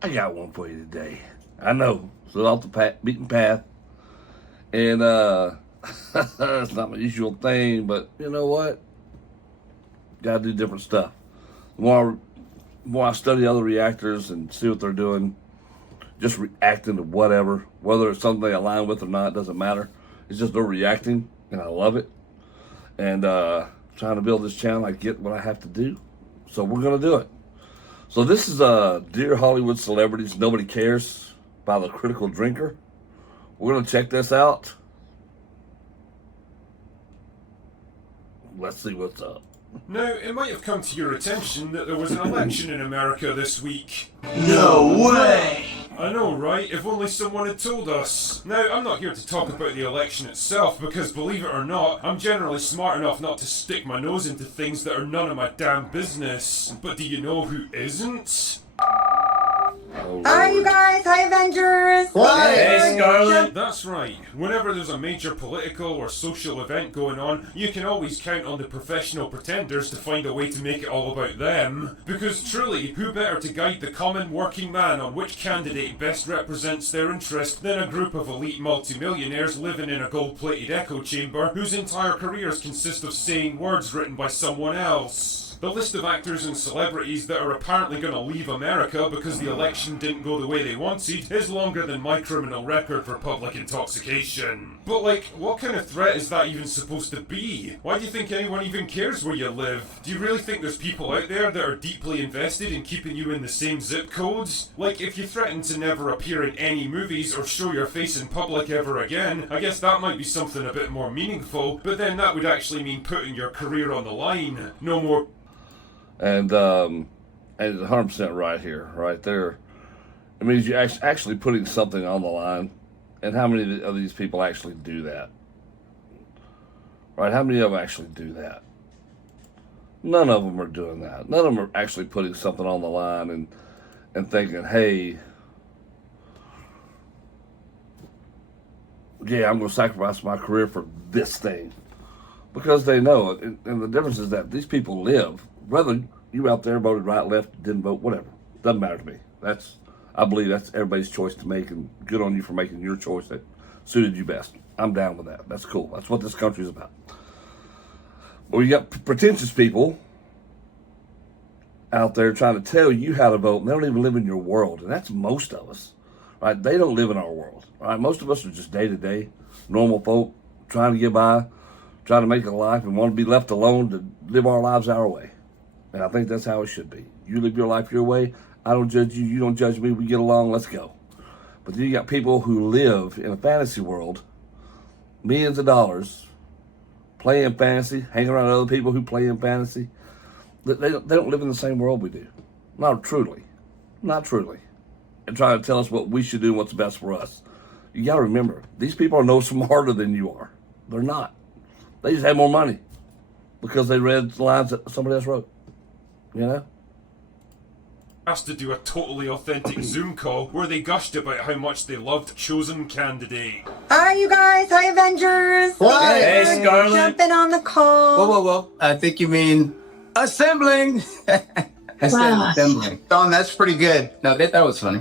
I got one for you today. I know it's off the beaten path, and it's not my usual thing, but you know what? Gotta do different stuff. The more I study other reactors and see what they're doing, just reacting to whatever, whether it's something they align with or not, doesn't matter. It's just they're reacting, and I love it. And trying to build this channel, I get what I have to do, so we're gonna do it. So this is Dear Hollywood Celebrities, Nobody Cares by The Critical Drinker. We're gonna check this out. Let's see what's up. Now, it might have come to your attention that there was an election in America this week. No way! I know, right? If only someone had told us. Now, I'm not here to talk about the election itself, because believe it or not, I'm generally smart enough not to stick my nose into things that are none of my damn business. But do you know who isn't? Hi, you guys. Hi, Avengers. Hey, Scarlet. That's right. Whenever there's a major political or social event going on, you can always count on the professional pretenders to find a way to make it all about them. Because truly, who better to guide the common working man on which candidate best represents their interest than a group of elite multimillionaires living in a gold-plated echo chamber whose entire careers consist of saying words written by someone else. The list of actors and celebrities that are apparently going to leave America because the election didn't go the way they wanted is longer than my criminal record for public intoxication. But like, what kind of threat is that even supposed to be? Why do you think anyone even cares where you live? Do you really think there's people out there that are deeply invested in keeping you in the same zip codes? Like, if you threaten to never appear in any movies or show your face in public ever again, I guess that might be something a bit more meaningful, but then that would actually mean putting your career on the line. No more. And it's 100% right here, right there. It means you're actually putting something on the line. And how many of these people actually do that? Right? How many of them actually do that? None of them are doing that. None of them are actually putting something on the line and thinking, hey, yeah, I'm going to sacrifice my career for this thing. Because they know it. And the difference is that these people live, whether you out there voted right, left, didn't vote, whatever. Doesn't matter to me. I believe that's everybody's choice to make, and good on you for making your choice that suited you best. I'm down with that. That's cool. That's what this country is about. But you got pretentious people out there trying to tell you how to vote, and they don't even live in your world, and that's most of us, right? They don't live in our world, right? Most of us are just day-to-day, normal folk, trying to get by, trying to make a life, and want to be left alone to live our lives our way. And I think that's how it should be. You live your life your way. I don't judge you. You don't judge me. We get along. Let's go. But then you got people who live in a fantasy world, millions of dollars, playing fantasy, hanging around other people who play in fantasy. They don't live in the same world we do. Not truly. Not truly. And trying to tell us what we should do and what's best for us. You got to remember, these people are no smarter than you are. They're not. They just have more money because they read the lines that somebody else wrote. You know? Asked to do a totally authentic Zoom call where they gushed about how much they loved chosen candidate. Hi, you guys. Hi, Avengers. Hey, Thanks for Scarlet. jumping on the call. Whoa. I think you mean assembling. I said assembling. Don, that's pretty good. No, that was funny.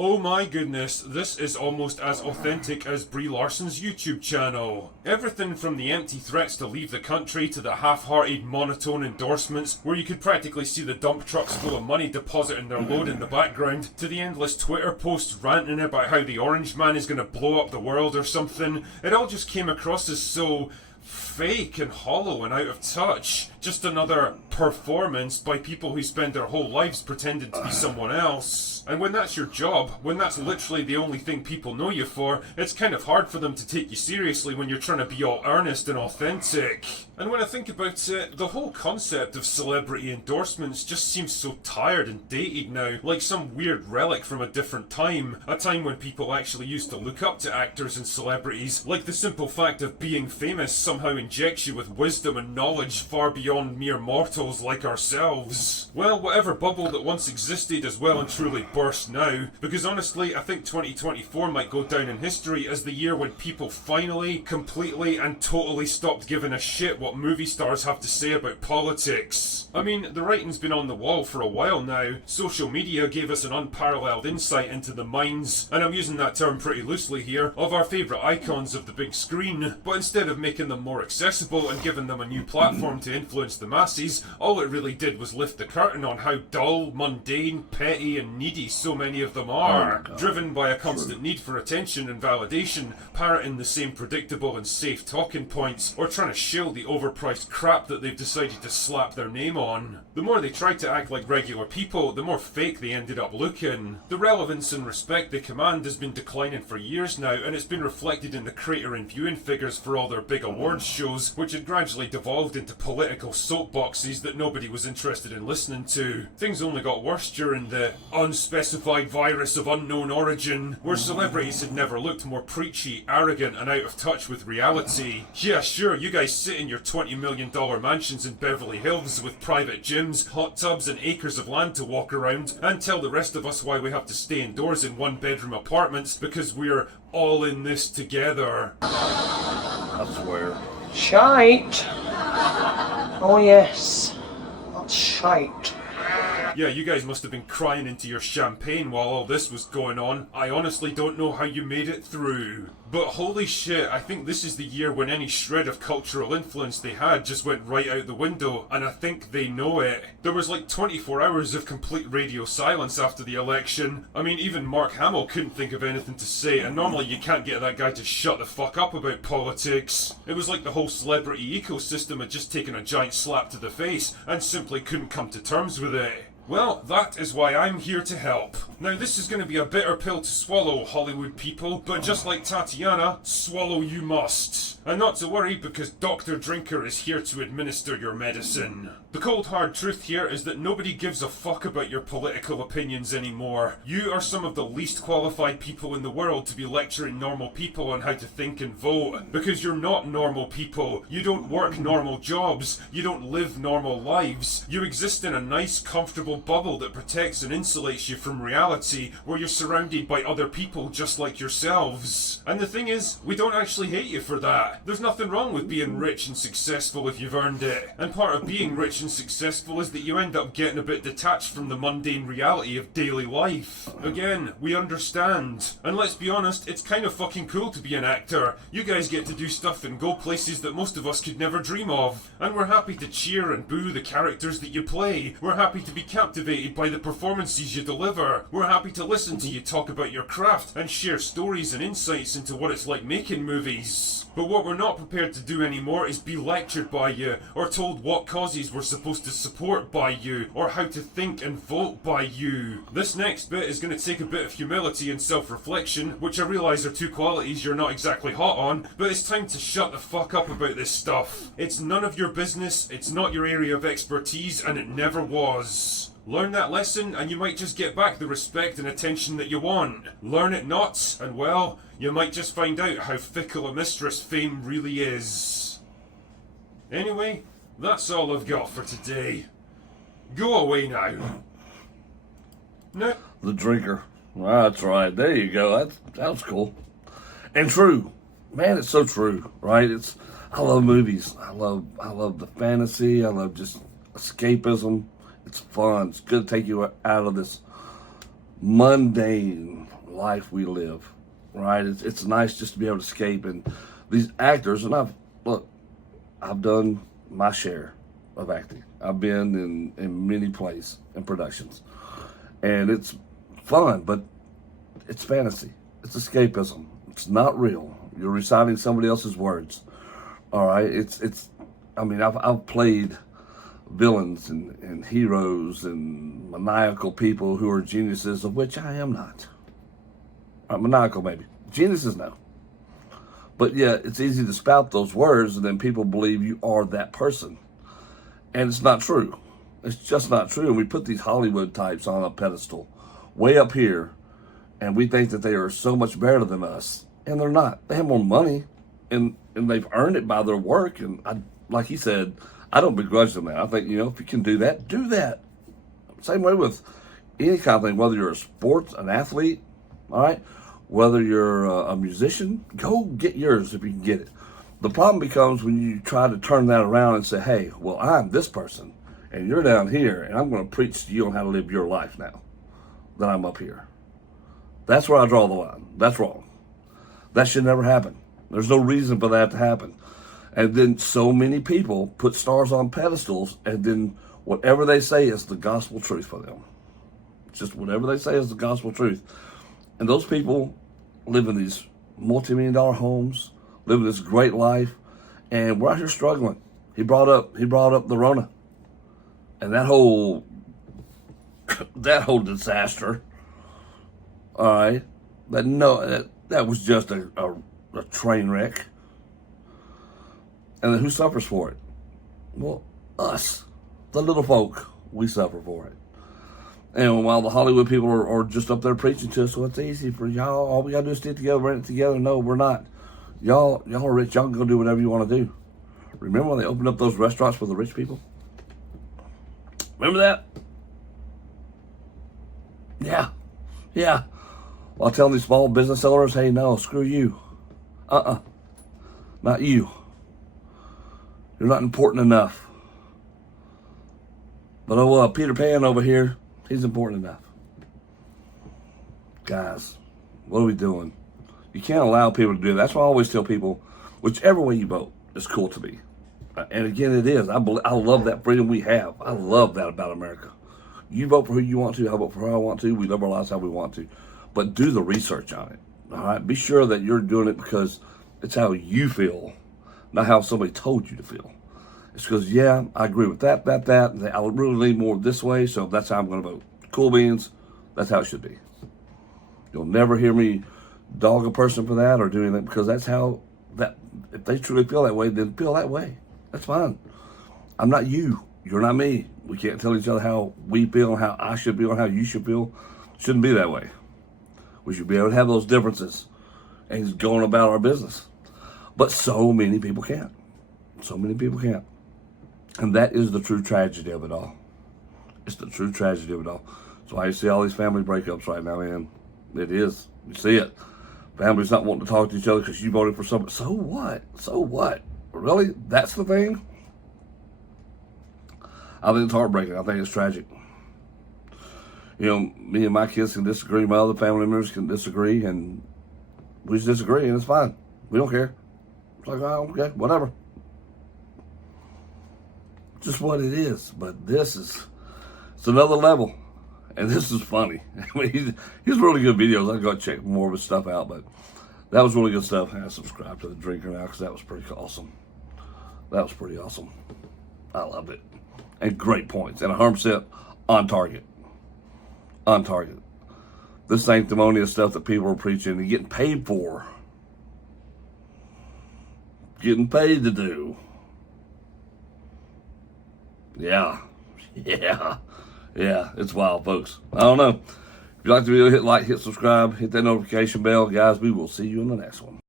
Oh my goodness, this is almost as authentic as Brie Larson's YouTube channel. Everything from the empty threats to leave the country to the half-hearted monotone endorsements where you could practically see the dump trucks full of money depositing their load in the background, to the endless Twitter posts ranting about how the Orange Man is going to blow up the world or something. It all just came across as so fake and hollow and out of touch. Just another performance by people who spend their whole lives pretending to be someone else. And when that's your job, when that's literally the only thing people know you for, it's kind of hard for them to take you seriously when you're trying to be all earnest and authentic. And when I think about it, the whole concept of celebrity endorsements just seems so tired and dated now, like some weird relic from a different time, a time when people actually used to look up to actors and celebrities, like the simple fact of being famous somehow injects you with wisdom and knowledge far beyond mere mortals like ourselves. Well, whatever bubble that once existed is well and truly burst now, because honestly, I think 2024 might go down in history as the year when people finally, completely and totally stopped giving a shit what what movie stars have to say about politics. I mean, the writing's been on the wall for a while now. Social media gave us an unparalleled insight into the minds, and I'm using that term pretty loosely here, of our favourite icons of the big screen. But instead of making them more accessible and giving them a new platform to influence the masses, all it really did was lift the curtain on how dull, mundane, petty and needy so many of them are. Driven by a constant need for attention and validation, parroting the same predictable and safe talking points, or trying to shill the overpriced crap that they've decided to slap their name on. The more they tried to act like regular people, the more fake they ended up looking. The relevance and respect they command has been declining for years now, and it's been reflected in the crater and viewing figures for all their big awards shows, which had gradually devolved into political soapboxes that nobody was interested in listening to. Things only got worse during the unspecified virus of unknown origin, where celebrities had never looked more preachy, arrogant and out of touch with reality. Yeah, sure, you guys sit in your $20 million mansions in Beverly Hills with private gyms, hot tubs and acres of land to walk around, and tell the rest of us why we have to stay indoors in one-bedroom apartments because we're all in this together. I swear. Shite. Oh yes, that's shite. Yeah, you guys must have been crying into your champagne while all this was going on. I honestly don't know how you made it through. But holy shit, I think this is the year when any shred of cultural influence they had just went right out the window, and I think they know it. There was like 24 hours of complete radio silence after the election. I mean, even Mark Hamill couldn't think of anything to say, and normally you can't get that guy to shut the fuck up about politics. It was like the whole celebrity ecosystem had just taken a giant slap to the face and simply couldn't come to terms with it. Well, that is why I'm here to help. Now, this is going to be a bitter pill to swallow, Hollywood people, but just like Tatiana, swallow you must. And not to worry, because Dr. Drinker is here to administer your medicine. The cold hard truth here is that nobody gives a fuck about your political opinions anymore. You are some of the least qualified people in the world to be lecturing normal people on how to think and vote, because you're not normal people. You don't work normal jobs. You don't live normal lives. You exist in a nice, comfortable bubble that protects and insulates you from reality, where you're surrounded by other people just like yourselves. And the thing is, we don't actually hate you for that. There's nothing wrong with being rich and successful if you've earned it. And part of being rich and successful is that you end up getting a bit detached from the mundane reality of daily life. Again, we understand. And let's be honest, it's kind of fucking cool to be an actor. You guys get to do stuff and go places that most of us could never dream of. And we're happy to cheer and boo the characters that you play. We're happy to be captivated by the performances you deliver. We're happy to listen to you talk about your craft and share stories and insights into what it's like making movies. But what we're not prepared to do anymore is be lectured by you, or told what causes we're supposed to support by you, or how to think and vote by you. This next bit is going to take a bit of humility and self-reflection, which I realise are two qualities you're not exactly hot on, but it's time to shut the fuck up about this stuff. It's none of your business, it's not your area of expertise, and it never was. Learn that lesson and you might just get back the respect and attention that you want. Learn it not, and well, you might just find out how fickle a mistress fame really is. Anyway, that's all I've got for today. Go away now. No. The Drinker. That's right. There you go. That's cool. And true. Man, it's so true, right? I love movies. I love the fantasy. I love just escapism. It's fun. It's good to take you out of this mundane life we live, right? It's nice just to be able to escape. And these actors, and I've done my share of acting. I've been in many plays and productions, and it's fun, but it's fantasy. It's escapism. It's not real. You're reciting somebody else's words. All right. I've played villains and heroes and maniacal people who are geniuses, of which I am not. Maniacal, maybe. Geniuses, no. But yeah, it's easy to spout those words and then people believe you are that person. And it's not true. It's just not true. And we put these Hollywood types on a pedestal way up here, and we think that they are so much better than us. And they're not. They have more money, and they've earned it by their work. And like he said, I don't begrudge them that. I think, if you can do that, do that. Same way with any kind of thing, whether you're an athlete, all right, whether you're a musician, go get yours if you can get it. The problem becomes when you try to turn that around and say, hey, well, I'm this person, and you're down here, and I'm going to preach to you on how to live your life now that I'm up here. That's where I draw the line. That's wrong. That should never happen. There's no reason for that to happen. And then so many people put stars on pedestals, and then whatever they say is the gospel truth for them. Just whatever they say is the gospel truth. And those people live in these multi-million-dollar homes, living this great life, and we're out here struggling. He brought up the Rona, and that whole disaster. All right, that was just a train wreck. And then who suffers for it? Well, us, the little folk, we suffer for it. And while the Hollywood people are just up there preaching to us, so it's easy for y'all. All we gotta do is stick together, rent it together. No, we're not. Y'all are rich. Y'all can go do whatever you want to do. Remember when they opened up those restaurants for the rich people? Remember that? Yeah. While telling these small business owners, hey, no, screw you. Not you. You're not important enough. But Peter Pan over here, he's important enough. Guys, what are we doing? You can't allow people to do that. That's why I always tell people, whichever way you vote is cool to me. And again, it is. I love that freedom we have. I love that about America. You vote for who you want to. I vote for who I want to. We live our lives how we want to. But do the research on it. All right? Be sure that you're doing it because it's how you feel, not how somebody told you to feel. It's because, yeah, I agree with that. I would really lean more this way, so that's how I'm going to vote. Cool beans. That's how it should be. You'll never hear me dog a person for that or do anything because that's how if they truly feel that way, then feel that way. That's fine. I'm not you. You're not me. We can't tell each other how we feel and how I should feel and how you should feel. Shouldn't be that way. We should be able to have those differences and just going about our business. But so many people can't. And that is the true tragedy of it all. It's the true tragedy of it all. That's why you see all these family breakups right now, man. It is. You see it. Families not wanting to talk to each other because you voted for somebody. So what? Really? That's the thing? I think it's heartbreaking. I think it's tragic. You know, me and my kids can disagree. My other family members can disagree. And we just disagree, and it's fine. We don't care. It's like, oh, okay, whatever. Just what it is. But it's another level. And this is funny. I mean, he's really good videos. I'll go check more of his stuff out. But that was really good stuff. I subscribe to The Drinker now because that was pretty awesome. That was pretty awesome. I loved it. And great points. And 100% on target. On target. This sanctimonious stuff that people are preaching and getting paid for. Getting paid to do. Yeah, it's wild, folks. I don't know. If you like the video, hit like, hit subscribe, hit that notification bell. Guys, we will see you in the next one.